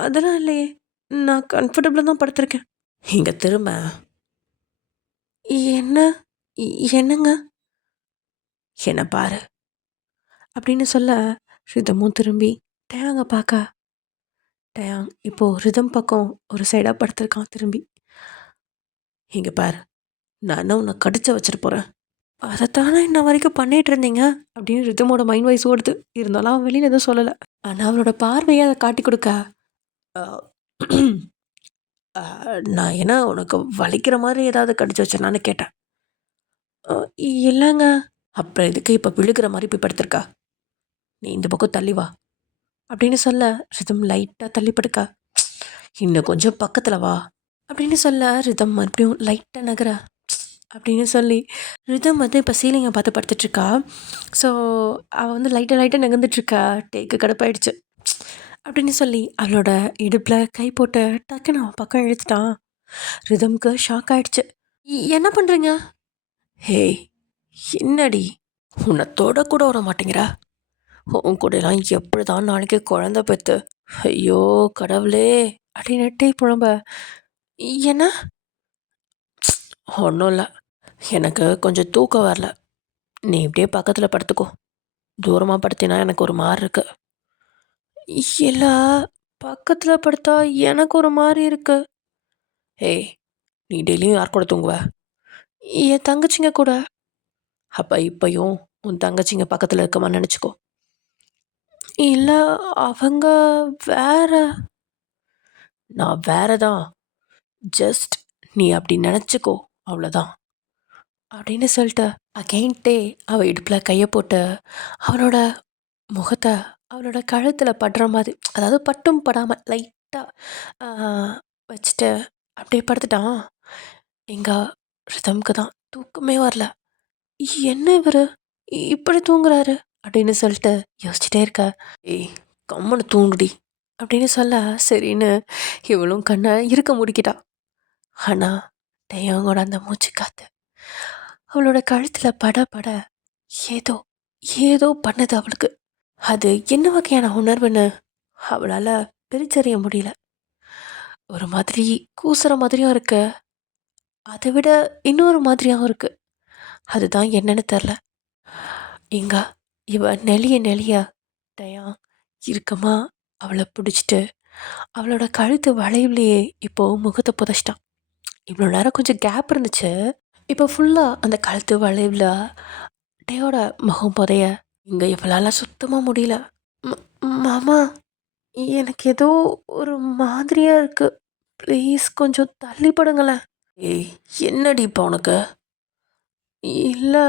அதெல்லாம் இல்லையே, நான் கம்ஃபர்டபுளாக தான் படுத்திருக்கேன். இங்கே திரும்ப. என்ன? என்னங்க? என்ன பாரு அப்படின்னு சொல்ல ரிதமும் திரும்பி டேங்க பார்க்க டேங் இப்போ ரிதம் பக்கம் ஒரு சைடாக படுத்திருக்கான் திரும்பி. இங்கே பாரு, நான் என்ன உன்னை கடிச்சு வச்சிட்டு போகிறேன்? அதைத்தானே இன்ன வரைக்கும் பண்ணிட்டு இருந்தீங்க அப்படின்னு ரிதமோட மைண்ட் வாய்ஸ் ஓடுது. இருந்தாலும் அவன் வெளியில் எதுவும் சொல்லலை. ஆனால் அவளோட பார்வையை அதை காட்டி கொடுக்க அஹ், நான் என்ன உனக்கு வலிக்கிற மாதிரி ஏதாவது கடிச்சு வச்சேனான்னு கேட்டேன். இல்லைங்க. அப்புறம் எதுக்கு இப்போ விழுகிற மாதிரி போய் படுத்திருக்கா? நீ இந்த பக்கம் தள்ளி வா அப்படின்னு சொல்ல ரிதம் லைட்டாக தள்ளி படுக்க, இன்னும் கொஞ்சம் பக்கத்தில் வா அப்படின்னு சொல்ல ரிதம் மறுபடியும் லைட்டாக நகர அப்படின்னு சொல்லி ரிதம் வந்து இப்போ சீலிங்கை பார்த்து படுத்துட்ருக்கா. ஸோ அவள் வந்து லைட்டாக நகர்ந்துட்டுருக்கா. டேக்கு கடுப்பாயிடுச்சு அப்படின்னு சொல்லி அவளோட இடுப்பில் கை போட்டு டக்குன்னு அவன் பக்கம் இழுத்துட்டான். ரிதம்க்கு ஷாக் ஆயிடுச்சு. என்ன பண்ணுறீங்க? ஹே, என்னடி உன்னை தொட கூட விட மாட்டேங்கிறா? உன் கூடலாம் எப்படி தான் நாளைக்கு குழந்த பெற்று, ஐயோ கடவுளே அப்படின்னு நெட்டை புழம்ப. என்ன? ஒன்றும் இல்லை, எனக்கு கொஞ்சம் தூக்கம் வரல. நீ இப்படியே பக்கத்தில் படுத்துக்கோ. தூரமாக படுத்தினா எனக்கு ஒரு மாதிரி இருக்கு. இல்லை, பக்கத்தில் படுத்தா எனக்கு ஒரு மாதிரி இருக்கு. ஏய், நீ டெய்லியும் யார் கூட தூங்குவ? என் தங்கச்சிங்க கூட. அப்போ இப்பையும் உன் தங்கச்சிங்க பக்கத்தில் இருக்கமா நினச்சிக்கோ. இல்லை, அவங்க வேற. நான் வேற தான். ஜஸ்ட் நீ அப்படி நினச்சிக்கோ, அவ்வளோதான் அப்படின்னு சொல்லிட்டு அகைன்ட்டே அவள் இடுப்பில் கையை போட்டு அவனோட முகத்தை அவளோட கழுத்தில் படுற மாதிரி, அதாவது பட்டும் படாமல் லைட்டாக வச்சுட்டு அப்படியே படுத்துட்டான். எங்க ரிதம்க்கு தான் தூக்கமே வரல. என்ன இவர் இப்படி தூங்குறாரு அப்படின்னு சொல்லிட்டு யோசிச்சுட்டே இருக்க. ஏய், கம்முன்னு தூங்குடி அப்படின்னு சொல்ல சரின்னு இவளும் கண்ணை இருக்க முடிக்கிட்டா. ஆனா டேயோங்கோட அந்த மூச்சு காத்து அவளோட கழுத்துல பட பட ஏதோ ஏதோ பண்ணுது அவளுக்கு. அது என்ன வகையான உணர்வுன்னு அவளால பிரிச்சறிய முடியல. ஒரு மாதிரி கூசுற மாதிரியும் இருக்கு, அதை விட இன்னொரு மாதிரியாகவும் இருக்கு. அதுதான் என்னன்னு தெரில. இங்க இவ நெளிய நெளிய டயம் இறுக்கமா அவளை பிடிச்சிட்டு அவளோட கழுத்து வளைவுலையே இப்போ முகத்தை புதைச்சிட்டான். இவ்வளோ நேரம் கொஞ்சம் கேப் இருந்துச்சு, இப்போ ஃபுல்லாக அந்த கழுத்து வளைவில் டேயோட முகம் புதைய இங்கே இவளால் சுத்தமாக முடியல. "ம- மாமா, எனக்கு ஏதோ ஒரு மாதிரியா இருக்கு, ப்ளீஸ் கொஞ்சம் தள்ளி படுங்களேன்." ஏய், என்னடி இப்போ உனக்கு? இல்லை,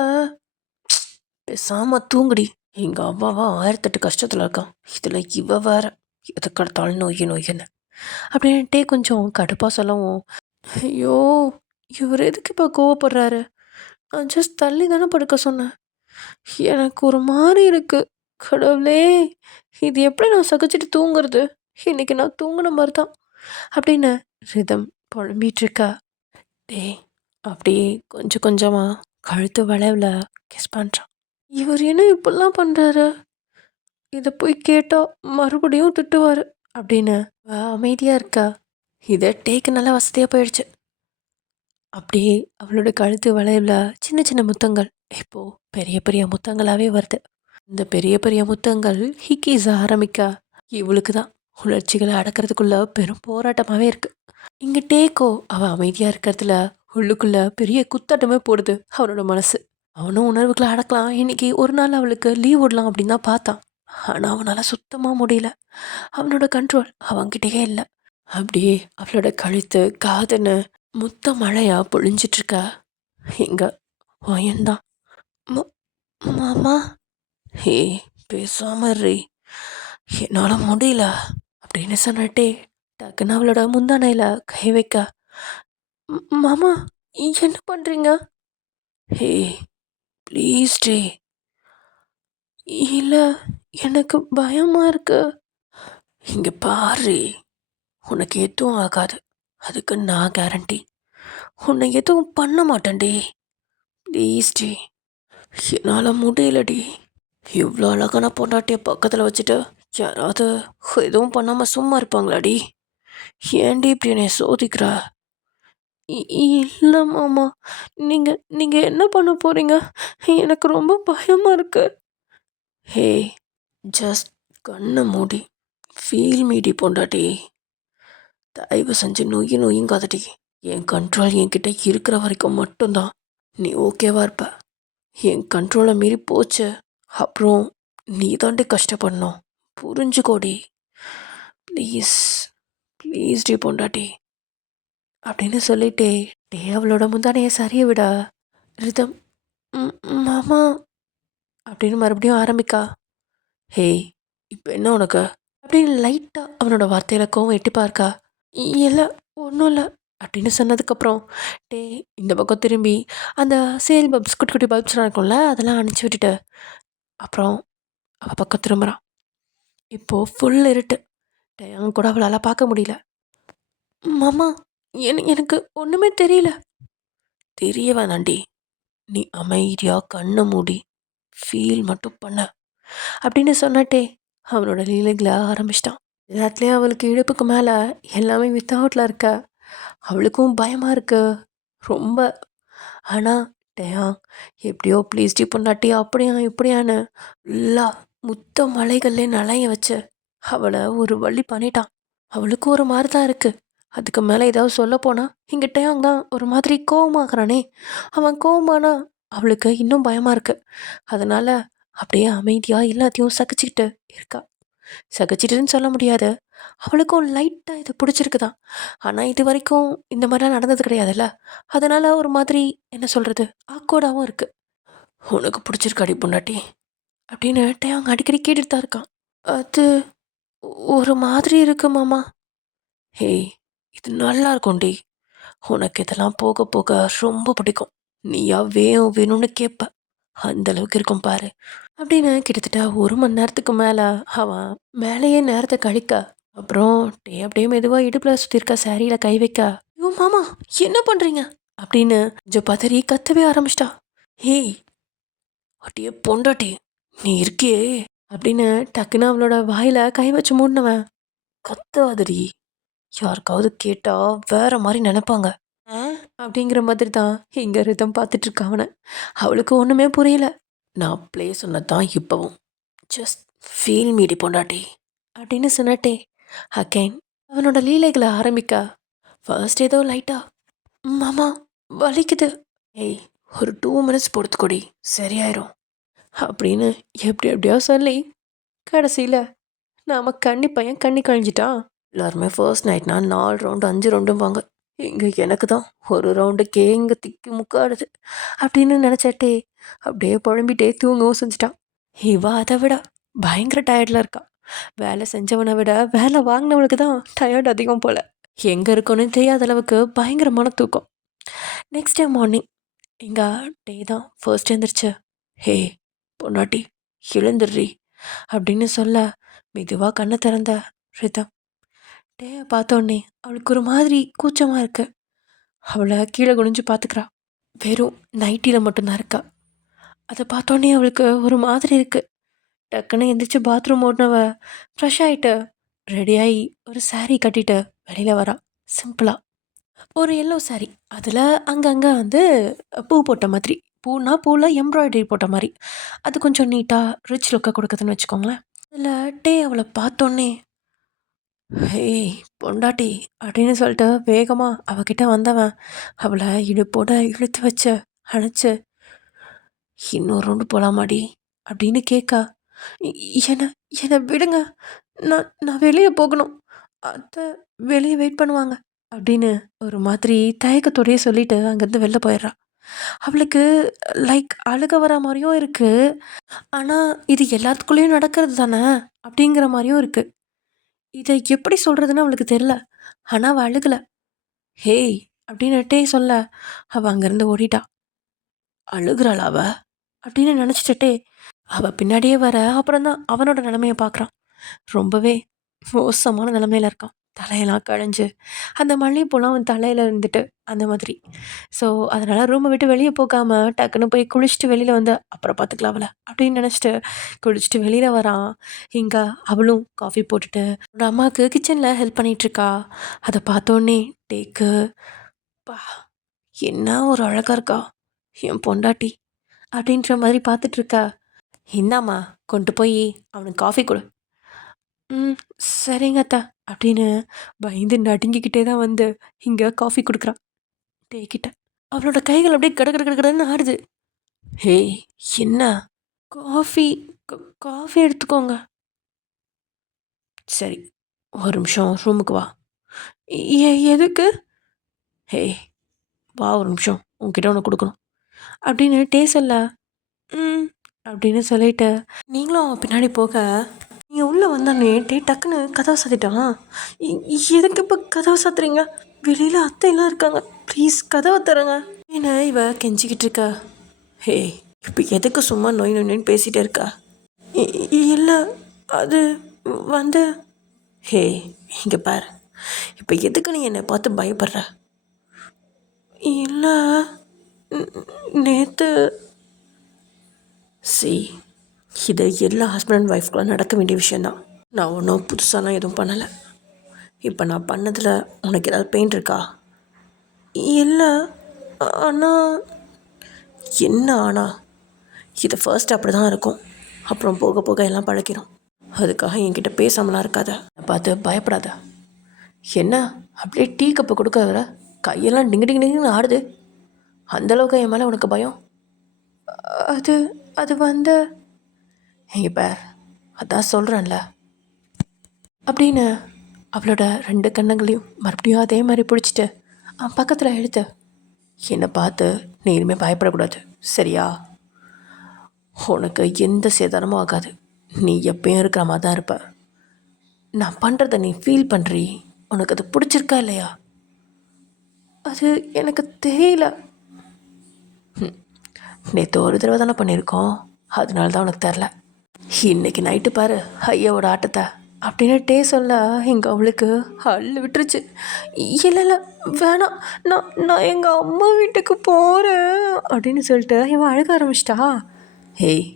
பேசாம தூங்குடி. எங்க அம்மாவா 1008 கஷ்டத்தில் இருக்கான், இதில் இவ வேற எதுக்கு எடுத்தாலும் நொய்யு நொய்யுன்னு அப்படின்ட்டே கொஞ்சம் கடுப்பாக சொல்லவும், ஐயோ, இவர் எதுக்கு இப்போ கோவப்படுறாரு? நான் ஜஸ்ட் தள்ளி தானே படுக்க சொன்னேன். எனக்கு ஒரு மாதிரி இருக்கு. கடவுளே, இது எப்படி நான் சகிச்சுட்டு தூங்குறது? இன்னைக்கு நான் தூங்குன மாதிரி தான் அப்படின்னு ரிதம் புலம்பிட்டு இருக்கா. டேய், அப்படியே கொஞ்சம் கொஞ்சமா கழுத்து வளைவில் கிஸ் பண்ணுறான். இவர் என்ன இப்படிலாம் பண்ணுறாரு? இதை போய் கேட்டா மறுபடியும் திட்டுவார் அப்படின்னு அமைதியாக இருக்கா. இதை டேக்கு நல்லா வசதியாக போயிடுச்சு. அப்படியே அவளோட கழுத்து வளைவில் சின்ன சின்ன முத்தங்கள் இப்போ பெரிய பெரிய முத்தங்களாகவே வருது. இந்த பெரிய பெரிய முத்தங்கள் ஹிக்கீஸ ஆரம்பிக்க இவளுக்கு தான் உணர்ச்சிகளை அடக்கிறதுக்குள்ள பெரும் போராட்டமாகவே இருக்கு. இங்கே டேக்கோ அவள் அமைதியாக இருக்கிறதுல உள்ளுக்குள்ள பெரிய குத்தாட்டமே போடுது அவனோட மனசு. அவனும் உணர்வுகளை அடக்கலாம், இன்னைக்கு ஒரு நாள் அவளுக்கு லீவ் விடலாம் அப்படின்னு தான் பார்த்தான். ஆனால் அவனால் சுத்தமாக முடியல. அவனோட கண்ட்ரோல் அவன்கிட்டயே இல்லை. அப்படியே அவளோட கழுத்து காதுன்னு முத்த மழையா பொழிஞ்சிட்ருக்கா. எங்க வயன்தான். மாமா, ஹே, பேசாம ரே, என்னால் முடியல அப்படின்னு சொன்னட்டே டக்குன்னு அவளோட முந்தானையில் கை வைக்க, மாமா, என்ன பண்ணுறீங்க? ஹே, ப்ளீஸ் டே. இல்லை, எனக்கு பயமா இருக்கு. இங்கே பாரு, உனக்கு எதுவும் ஆகாது, அதுக்கு நான் கேரண்டி. உன்னை எதுவும் பண்ண மாட்டேன்டி, ப்ளீஸ் டி. என்னால் முடியலடி. இவ்வளோ அழகான பொண்டாட்டியை பக்கத்தில் வச்சுட்டு யாராவது எதுவும் பண்ணாமல் சும்மா இருப்பாங்களாடி? ஏன்டி இப்படி என்னை சோதிக்கிற? இல்லை மாமா, நீங்கள் என்ன பண்ண போகிறீங்க? எனக்கு ரொம்ப பயமாக இருக்கு. ஹே, ஜஸ்ட் கண்ணை மூடி ஃபீல் மீடி பொண்டாட்டி. தயவு செஞ்சு நொய்யு நொய்யுங்காதடி. என் கண்ட்ரோல் என்கிட்ட இருக்கிற வரைக்கும் மட்டும்தான் நீ ஓகேவா இருப்ப. என் கண்ட்ரோலை மீறி போச்சு அப்புறம் நீ தாண்டி கஷ்டப்படணும், புரிஞ்சுக்கோடி. ப்ளீஸ் ப்ளீஸ் டி பொண்டாட்டி அப்படின்னு சொல்லிட்டே டே அவளோட முந்தானையை சரிய விட ரிதம் மாமா அப்படின்னு மறுபடியும் ஆரம்பிக்கா. ஹேய், இப்போ என்ன உனக்கு அப்படின்னு லைட்டாக அவனோட வார்த்தையில கோவம் எட்டி பார்க்கா. இல்லை, ஒன்றும் இல்லை அப்படின்னு சொன்னதுக்கப்புறம் டே இந்த பக்கம் திரும்பி அந்த சேல் பல்ப்ஸ் குட்டி குட்டி பல்ப்ஸ்லாம் இருக்கும்ல, அதெல்லாம் அனுப்பிச்சி விட்டுட்டு அப்புறம் அவள் பக்கம் திரும்புகிறான். இப்போது ஃபுல் இருட்டு. டயம் கூட அவளால் பார்க்க முடியல. மாமா, எனக்கு ஒன்றுமே தெரியல. தெரிய வேணாண்டி, நீ அமைதியாக கண்ணை மூடி ஃபீல் மட்டும் பண்ண அப்படின்னு சொன்னட்டே அவனோட லீலைகளை ஆரம்பிச்சிட்டான். எல்லாத்துலேயும் அவளுக்கு இடுப்புக்கு மேலே எல்லாமே வித்தவுட்டில் இருக்க. அவளுக்கும் பயமாக இருக்கு ரொம்ப. ஆனால் டயா எப்படியோ ப்ளீஸ் டி பொண்டாட்டி அப்படியா இப்படியான்னு எல்லா முத்த மலைகள்லே நலைய வச்சு அவளை ஒரு வழி பண்ணிட்டான். அவளுக்கும் ஒரு மாதிரி தான் இருக்குது. அதுக்கு மேலே ஏதாவது சொல்ல போனால் இங்கே டயாங் தான் ஒரு மாதிரி கோவமாகறானே. அவன் கோவமானா அவளுக்கு இன்னும் பயமாக இருக்குது. அதனால் அப்படியே அமைதியாக எல்லாத்தையும் சகிச்சுக்கிட்டு இருக்கா. சகிச்சிட்டுன்னு சொல்ல முடியாது, அவளுக்கும் லைட்டாக இது பிடிச்சிருக்குதான். ஆனால் இது வரைக்கும் இந்த மாதிரிலாம் நடந்தது கிடையாதுல்ல. அதனால் ஒரு மாதிரி என்ன சொல்கிறது, ஆக்வர்டாகவும் இருக்குது. உனக்கு பிடிச்சிருக்காடி பொண்டாட்டி அப்படின்னு அவங்க அடிக்கடி கேட்டுட்டு தான் இருக்கான். அது ஒரு மாதிரி இருக்கு மாமா. ஹேய், இது நல்லா இருக்கும்டி. உனக்கு இதெல்லாம் போக போக ரொம்ப பிடிக்கும். நீயா வேணும் வேணும்னு கேட்ப. அந்த அளவுக்கு இருக்கும் பாரு அப்படின்னு கிட்டத்தட்ட 1 மணி நேரத்துக்கு மேலே அவன் மேலேயே நேரத்தை கழிக்க அப்புறம் அப்படியே மெதுவாக இடுப்பில் சுற்றிருக்க சாரியில் கை வைக்க ஐயோ மாமா என்ன பண்ணுறீங்க அப்படின்னு கொஞ்சம் பதறி கத்தவே ஆரம்பிச்சிட்டா. ஏய் அட்டியே பொண்டாட்டி நீ இருக்கியே அப்படின்னு டக்குன்னு அவளோட வாயில கை வச்சு மூடினவன் கத்தாதடி யாருக்காவது கேட்டா வேற மாதிரி நினைப்பாங்க அப்படிங்கிற மாதிரி தான் இங்க ரிதம் பார்த்துட்டு இருக்கா அவனை. அவளுக்கு ஒண்ணுமே புரியல. நான் ப்ளே சொன்னதான் இப்பவும் ஜஸ்ட் ஃபீல் மீடி பொண்டாட்டி அப்படின்னு சொன்னட்டே அகைன் அவனோட லீலைகளை ஆரம்பிக்க ஃபர்ஸ்ட் ஏதோ லைட்டா மாமா வலிக்குது ஏய் ஒரு 2 மினிட்ஸ் பொறுத்துக்கொடி சரியாயிரும் அப்படின்னு எப்படியோ சொல்லி கடைசியில் நாம கன்னி பையன் கண்ணி கழிஞ்சிட்டான். எல்லாருமே ஃபர்ஸ்ட் நைட்னா 4 ரவுண்டு 5 ரவுண்டும்பாங்க. இங்கே எனக்கு தான் ஒரு ரவுண்டுக்கே இங்கே திக்கி முக்காடுது அப்படின்னு நினச்சாட்டே அப்படியே புழம்பிட்டே தூங்கவும் செஞ்சுட்டான். இவா அதை விட பயங்கர டயர்டில் இருக்கா. வேலை செஞ்சவனை விட வேலை வாங்கினவனுக்கு தான் டயர்ட் அதிகம் போல். எங்கே இருக்கோன்னு தெரியாத அளவுக்கு பயங்கரமான தூக்கம். நெக்ஸ்ட் டே மார்னிங் எங்கள் டே தான் ஃபர்ஸ்ட் எழுந்திரிச்சு ஹே பொன்னாட்டி எழுந்துடுறி அப்படின்னு சொல்ல மெதுவாக கண்ணை திறந்த ரிதம் டேயை பார்த்தோன்னே அவளுக்கு ஒரு மாதிரி கூச்சமாக இருக்கு. அவளை கீழே குனிஞ்சு பார்த்துக்கிறா. வெறும் நைட்டியில் மட்டும்தான் இருக்கா. அதை பார்த்தோன்னே அவளுக்கு ஒரு மாதிரி இருக்கு. டக்குன்னு எந்திரிச்சு பாத்ரூம் ஓடினவ ஃப்ரெஷ் ஆகிட்டு ரெடியாகி ஒரு சாரீ கட்டிட்டு வெளியில் வரா. சிம்பிளாக ஒரு எல்லோ சாரீ, அதில் அங்கங்கே வந்து பூ போட்ட மாதிரி, பூவில் எம்ப்ராய்டரி போட்ட மாதிரி, அது கொஞ்சம் நீட்டாக ரிச் லுக்கை கொடுக்குதுன்னு வச்சுக்கோங்களேன். அதில் டே அவளை பார்த்தோன்னே ஹேய் பொண்டாட்டி அப்படின்னு சொல்லிட்டு வேகமாக அவகிட்ட வந்தவன் அவளை இடுப்போட இழுத்து வச்சு அணைச்சு இன்னொரு ரவுண்டு போகலாமாடி அப்படின்னு கேட்க என்னை என்னை விடுங்க, நான் வெளியே போகணும், அத்தை வெளியே வெயிட் பண்ணுவாங்க அப்படின்னு ஒரு மாதிரி தயக்கத்தோடையே சொல்லிட்டு அங்கேருந்து வெளில போயிடுறா. அவளுக்கு லைக் அழுக வர மாதிரியும் இருக்கு, ஆனால் இது எல்லாத்துக்குள்ளேயும் நடக்கிறது தானே அப்படிங்கிற மாதிரியும் இருக்கு. இதை எப்படி சொல்கிறதுன்னு அவளுக்கு தெரில. ஆனால் அவள் அழுகலை. ஹேய் அப்படின்னுட்டே சொல்ல அவள் அங்கேருந்து ஓடிட்டா. அழுகிறாள் அவ அப்படின்னு நினச்சிட்டே அவள் பின்னாடியே வர அப்புறம்தான் அவனோட நிலமையை பார்க்குறான். ரொம்பவே மோசமான நிலமையில இருக்கான். தலையெல்லாம் கழிஞ்சு அந்த மல்லிகைப்பூலாம் அவன் தலையில் இருந்துட்டு அந்த மாதிரி. ஸோ அதனால் ரூமை விட்டு வெளியே போகாமல் டக்குன்னு போய் குளிச்சுட்டு வெளியில் வந்து அப்புறம் பார்த்துக்கலாம் அவளை அப்படின்னு நினச்சிட்டு குளிச்சுட்டு வெளியில் வரான். இங்கே அவளும் காஃபி போட்டுட்டு அவனோட அம்மாவுக்கு கிச்சனில் ஹெல்ப் பண்ணிகிட்ருக்கா. அதை பார்த்தோன்னே டேக்கு பா என்ன ஒரு அழகாக இருக்கா என் பொண்டாட்டி அப்படின்ற மாதிரி பார்த்துட்ருக்கா. இந்தாம்மா கொண்டு போய் அவனுக்கு காஃபி கொடு. ம் சரிங்க அத்தா அப்படின்னு பயந்து நடுங்கிக்கிட்டே தான் வந்து இங்கே காஃபி கொடுக்குறான் டேக்கிட்ட. அவளோட கைகள் அப்படியே கட கட கடன்னு ஆடுது. ஹேய் என்ன காஃபி காஃபி எடுத்துக்கோங்க. சரி ஒரு நிமிஷம் ரூமுக்கு வா. எதுக்கு? ஹேய் வா ஒரு நிமிஷம் உங்ககிட்ட ஒன்று கொடுக்கணும் அப்படின்னு டே சொல்ல ம் அப்படின்னு சொல்லிட்டு நீங்களும் அவன் பின்னாடி போக நீங்கள் உள்ளே வந்தானே டே டக்குன்னு கதவை சாத்திட்டான். எதுக்கு இப்போ கதவை சாத்துறீங்க? வெளியில் அத்தையெல்லாம் இருக்காங்க, ப்ளீஸ் கதவை தரங்க என்ன இவ கெஞ்சிக்கிட்டு இருக்கா. ஹே இப்போ எதுக்கு சும்மா நோய் நோயின்னு பேசிகிட்டே இருக்கா? இல்லை அது வந்து ஹே இங்கே பார், இப்போ எதுக்கு நீ என்னை பார்த்து பயப்படுற? இல்லை நேற்று சி இது எல்லா ஹஸ்பண்ட் அண்ட் ஒய்ஃப்குலாம் நடக்க வேண்டிய விஷயந்தான். நான் ஒன்றும் புதுசாலாம் எதுவும் பண்ணலை. இப்போ நான் பண்ணதில் உனக்கு ஏதாவது பெயின் இருக்கா? இல்லை ஆனால் என்ன ஆனால் இது ஃபர்ஸ்ட் அப்படி தான் இருக்கும், அப்புறம் போக போக எல்லாம் பழக்கிறோம். அதுக்காக என்கிட்ட பேசாமலாம் இருக்காத, பார்த்து பயப்படாத. என்ன அப்படியே டீ கப்பை கொடுக்க வர கையெல்லாம் டிங்கு டிங்கு டிங்குன்னு ஆடுது, அந்தளவுக்கு என் மேலே உனக்கு பயம்? அது அது வந்து இங்கே பார் அதான் சொல்கிறேன்ல அப்படின்னு அவளோட 2 கண்ணங்களையும் மறுபடியும் அதே மாதிரி பிடிச்சிட்டு அவன் பக்கத்தில் எழுத்து என்னை பார்த்து நீ இனிமேல் பயப்படக்கூடாது சரியா? உனக்கு எந்த சேதாரமும் ஆகாது, நீ எப்பயும் இருக்கிற மாதிரி தான் இருப்ப. நான் பண்ணுறத நீ ஃபீல் பண்ணுறீ, உனக்கு அது பிடிச்சிருக்கா இல்லையா? அது எனக்கு தெரியல. நேற்று ஒரு தடவை தானே பண்ணியிருக்கோம், அதனால தான் உனக்கு தெரில. இன்னைக்கு நைட்டு பாரு ஐயாவோட ஆட்டத்தை அப்படின்னு டே சொல்ல இங்கே அவளுக்கு அள்ளு விட்டுருச்சு. இல்லை இல்லை வேணாம், நான் எங்கள் அம்மா வீட்டுக்கு போகிறேன் அப்படின்னு சொல்லிட்டு இவன் அழுக ஆரம்பிச்சிட்டா. ஏய்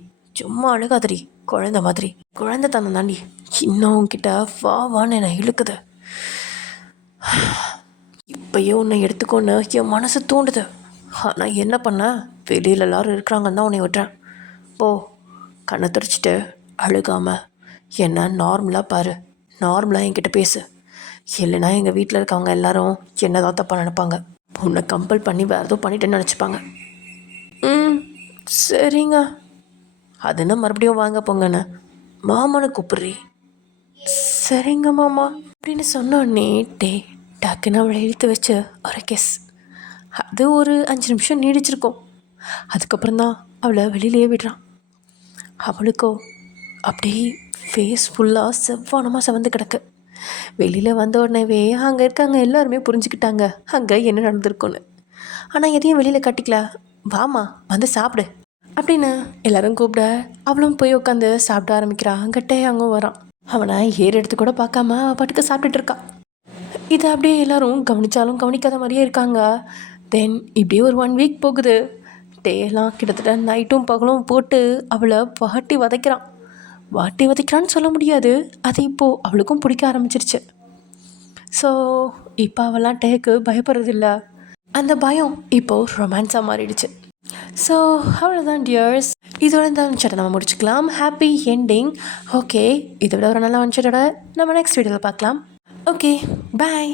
சும்மா அழுகாதடி, குழந்த மாதிரி. குழந்தை தனம் தாண்டி, இன்னும் உன்கிட்ட வான்னு என்னை இழுக்குது. இப்போயே உன்னை எடுத்துக்கொண்டு என் மனசு தூண்டுது. ஆனால் என்ன பண்ண, வெளியில் எல்லோரும் இருக்கிறாங்கன்னு தான் உன்னை விட்டுறேன். போ, கண்ணை துடைச்சிட்டு அழுகாமல் என்ன நார்மலாக பாரு, நார்மலாக என்கிட்ட பேசு. இல்லைனா எங்கள் வீட்டில் இருக்கவங்க எல்லாரும் என்ன தான் தப்பாக நினைப்பாங்க, உன்னை கம்பல் பண்ணி வேறு எதுவும் பண்ணிட்டேன்னு நினச்சிப்பாங்க. சரிங்க. அது என்ன மறுபடியும் வாங்க போங்கண்ணே, மாமான்னு கூப்பிட்றி. சரிங்க மாமா அப்படின்னு சொன்னோடனே டக்குன்னு அவளை இழுத்து வச்சு ஒரு கெஸ். அது ஒரு 5 நிமிஷம் நீடிச்சிருக்கும். அதுக்கப்புறம் தான் அவளை வெளியிலேயே விடுறான். அவளுக்கோ அப்படியே ஃபேஸ் ஃபுல்லாக செவ்வானமாக செவந்து கிடக்கு. வெளியில் வந்த உடனேவே அங்கே இருக்காங்க எல்லாருமே புரிஞ்சுக்கிட்டாங்க அங்கே என்ன நடந்திருக்குன்னு. ஆனால் எதையும் வெளியில் கட்டிக்கல. வாமா வந்து சாப்பிடு அப்படின்னு எல்லோரும் கூப்பிட அவளும் போய் உட்காந்து சாப்பிட ஆரம்பிக்கிறா. அங்கிட்டே அங்கே வரான். அவனை ஏறு எடுத்து கூட பார்க்காம பாட்டுக்கு சாப்பிட்டுட்டு இருக்கா. இதை அப்படியே எல்லோரும் கவனித்தாலும் கவனிக்காத மாதிரியே இருக்காங்க. தென் இப்படியே ஒரு 1 வீக் போகுது. டேலாம் கிட்டத்தட்ட நைட்டும் பகலும் போட்டு அவளை வாட்டி வதைக்கிறான்னு சொல்ல முடியாது. அது இப்போது அவளுக்கும் பிடிக்க ஆரம்பிச்சிருச்சு. ஸோ இப்போ அவெல்லாம் டேக்கு பயப்படுறதில்ல. அந்த பயம் இப்போது ரொமான்ஸாக மாறிடுச்சு. ஸோ அவ்வளோதான் டியர்ஸ், இதோட இந்த வந்துச்சட்டை நம்ம முடிச்சுக்கலாம். Happy ending. ஓகே, இதை விட ஒரு நல்ல வந்துச்சட்டோட நம்ம நெக்ஸ்ட் வீடியோவில் பார்க்கலாம். ஓகே, பாய்.